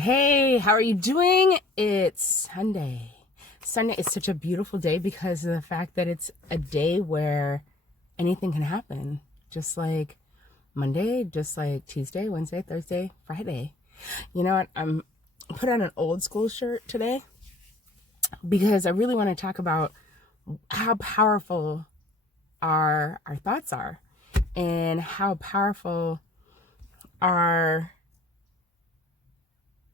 Hey, how are you doing? It's Sunday. Sunday is such a beautiful day because of the fact that it's a day where anything can happen. Just like Monday, just like Tuesday, Wednesday, Thursday, Friday. You know what? I'm put on an old school shirt today because I really want to talk about how powerful our thoughts are and how powerful our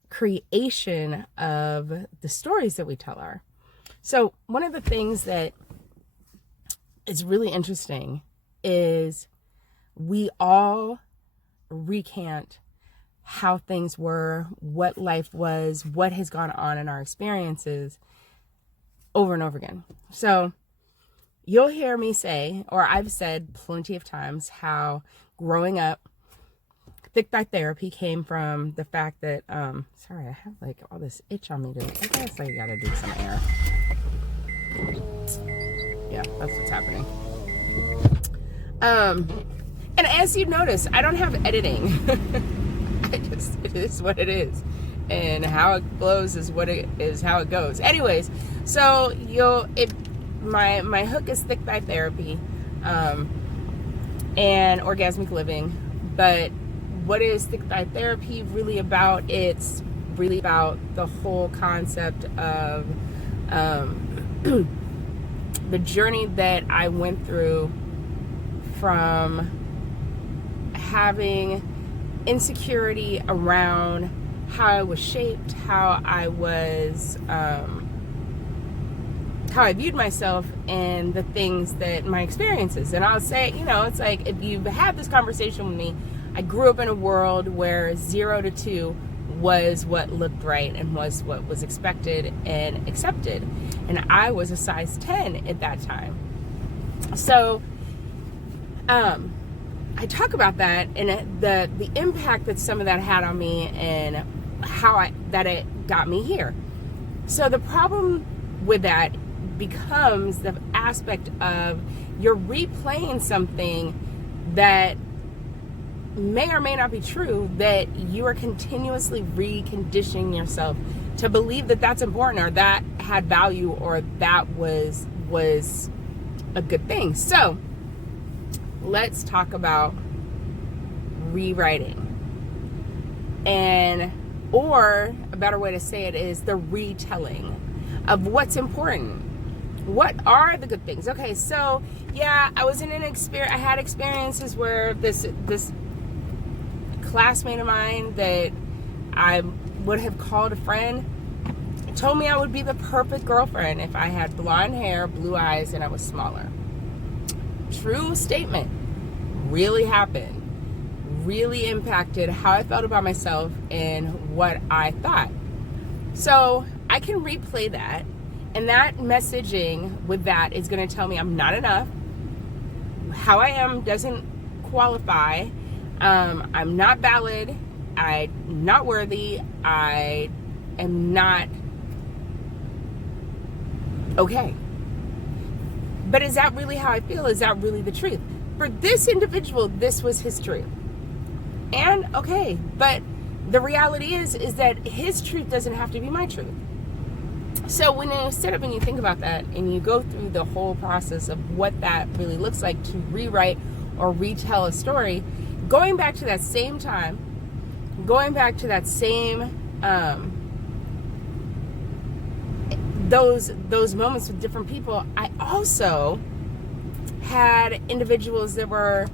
creation of the stories that we tell are. So one of the things that is really interesting is we all recant how things were, what life was, what has gone on in our experiences over and over again. So you'll hear me say, or I've said plenty of times, how growing up, thick thigh therapy came from the fact that, sorry, I have like all this itch on me today. I guess I gotta do some air. Yeah, that's what's happening. And as you notice, I don't have editing. It is what it is. And how it flows is what it is, how it goes. Anyways, so my hook is thick thigh therapy, and orgasmic living, but what is thick thigh therapy really about? It's really about the whole concept of the journey that I went through from having insecurity around how I was shaped, how I viewed myself, and the things that my experiences. And I'll say, it's like, if you've had this conversation with me, I grew up in a world where 0 to 2 was what looked right and was what was expected and accepted. And I was a size 10 at that time. So I talk about that and the impact that some of that had on me and how that it got me here. So the problem with that becomes the aspect of you're replaying something that may or may not be true, that you are continuously reconditioning yourself to believe that that's important or that had value or that was a good thing. So let's talk about rewriting, or a better way to say it is the retelling of what's important. What are the good things? Okay, so yeah, I was in I had experiences where this classmate of mine that I would have called a friend told me I would be the perfect girlfriend if I had blonde hair, blue eyes, and I was smaller. True statement. Really happened. Really impacted how I felt about myself and what I thought. So I can replay that, and that messaging with that is going to tell me I'm not enough. How I am doesn't qualify. I'm not valid. I'm not worthy. I am not okay. But is that really how I feel? Is that really the truth? For this individual, this was his truth. And okay, but the reality is that his truth doesn't have to be my truth. So when you sit up and you think about that and you go through the whole process of what that really looks like to rewrite or retell a story, going back to that same time, going back to that same those moments with different people, I also had individuals that were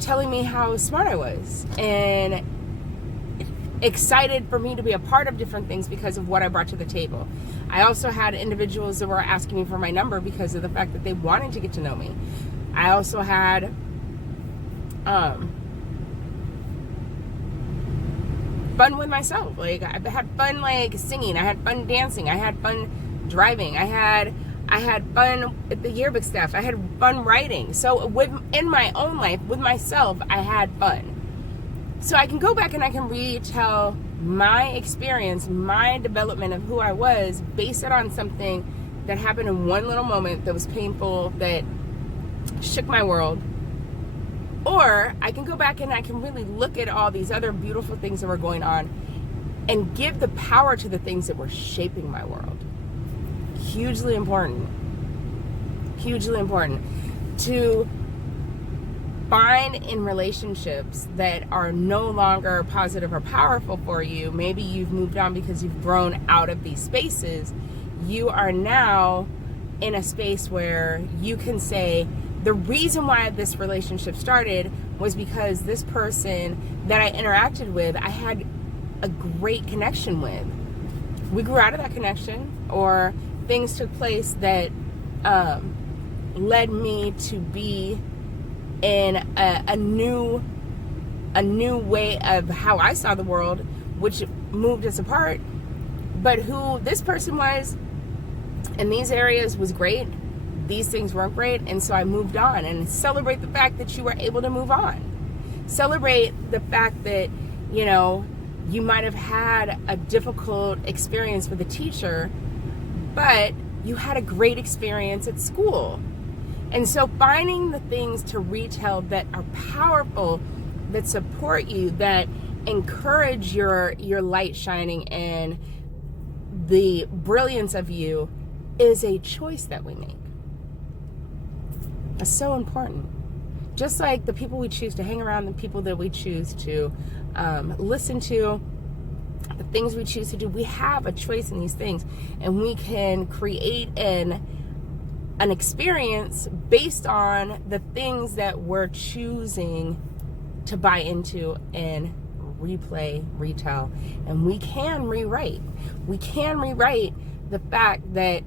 telling me how smart I was and excited for me to be a part of different things because of what I brought to the table. I also had individuals that were asking me for my number because of the fact that they wanted to get to know me. I also had fun with myself. Like, I had fun like singing, I had fun dancing, I had fun driving, I had fun at the yearbook stuff, I had fun writing. So in my own life with myself, I had fun. So I can go back and I can retell my experience, my development of who I was, base it on something that happened in one little moment that was painful, that shook my world. Or I can go back and I can really look at all these other beautiful things that were going on and give the power to the things that were shaping my world. Hugely important. Hugely important. To find in relationships that are no longer positive or powerful for you. Maybe you've moved on because you've grown out of these spaces. You are now in a space where you can say, the reason why this relationship started was because this person that I interacted with, I had a great connection with. We grew out of that connection, or things took place that led me to be in a new way of how I saw the world, which moved us apart. But who this person was in these areas was great. These things weren't great, and so I moved on. And celebrate the fact that you were able to move on. Celebrate the fact that, you know, you might have had a difficult experience with a teacher, but you had a great experience at school. And so finding the things to retell that are powerful, that support you, that encourage your light shining and the brilliance of you is a choice that we make. It's so important. Just like the people we choose to hang around, the people that we choose to listen to, the things we choose to do, we have a choice in these things, and we can create an experience based on the things that we're choosing to buy into and replay, retell. And we can rewrite. We can rewrite the fact that,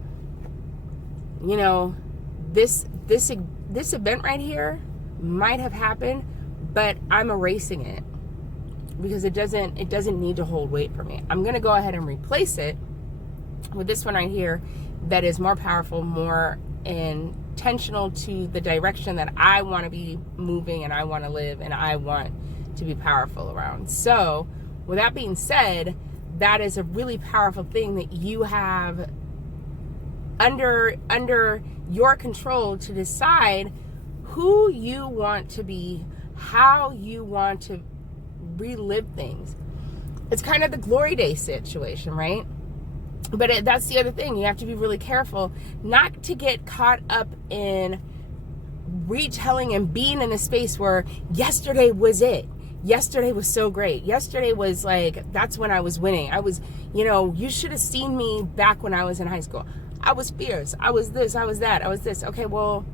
you know, this event right here might have happened, but I'm erasing it because it doesn't need to hold weight for me. I'm going to go ahead and replace it with this one right here that is more powerful, more intentional to the direction that I want to be moving and I want to live and I want to be powerful around. So with that being said, that is a really powerful thing that you have under your control to decide who you want to be, how you want to relive things. It's kind of the glory day situation, right? But that's the other thing. You have to be really careful not to get caught up in retelling and being in a space where yesterday was it. Yesterday was so great. Yesterday was like, that's when I was winning. I was, you know, you should have seen me back when I was in high school. I was fierce. I was this, I was that, I was this. Okay, well,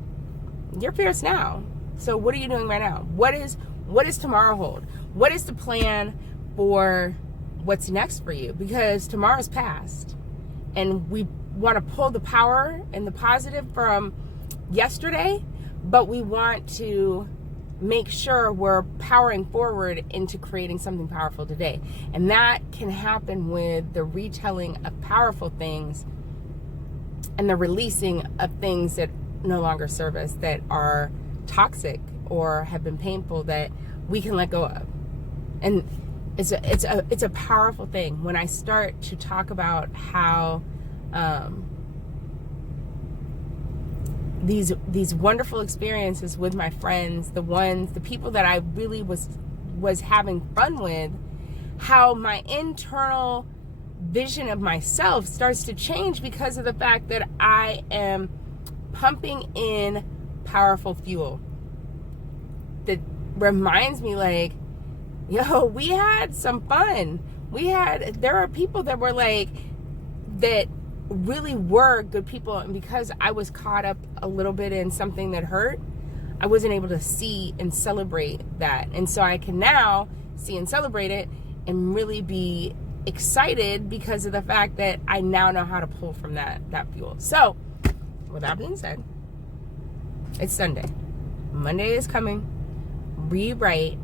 you're fierce now. So what are you doing right now? What does tomorrow hold? What is the plan for what's next for you? Because tomorrow's past. And we want to pull the power and the positive from yesterday, but we want to make sure we're powering forward into creating something powerful today. And that can happen with the retelling of powerful things and the releasing of things that no longer serve us, that are toxic or have been painful, that we can let go of. And it's a powerful thing when I start to talk about how these wonderful experiences with my friends, the people that I really was having fun with, how my internal vision of myself starts to change because of the fact that I am pumping in powerful fuel that reminds me, like, yo, we had some fun. There are people that were like, that really were good people, and because I was caught up a little bit in something that hurt, I wasn't able to see and celebrate that. And so I can now see and celebrate it and really be excited because of the fact that I now know how to pull from that fuel. So with that being said, it's Sunday. Monday is coming. Rewrite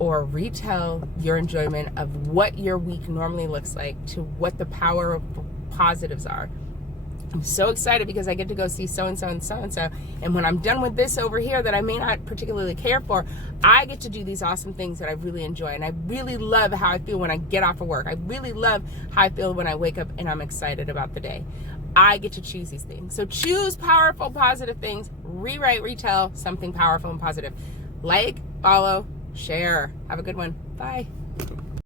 or retell your enjoyment of what your week normally looks like to what the power of positives are. I'm so excited because I get to go see so-and-so and so-and-so. And when I'm done with this over here that I may not particularly care for, I get to do these awesome things that I really enjoy. And I really love how I feel when I get off of work. I really love how I feel when I wake up and I'm excited about the day. I get to choose these things. So choose powerful, positive things. Rewrite, retell something powerful and positive. Like, follow, share. Have a good one. Bye.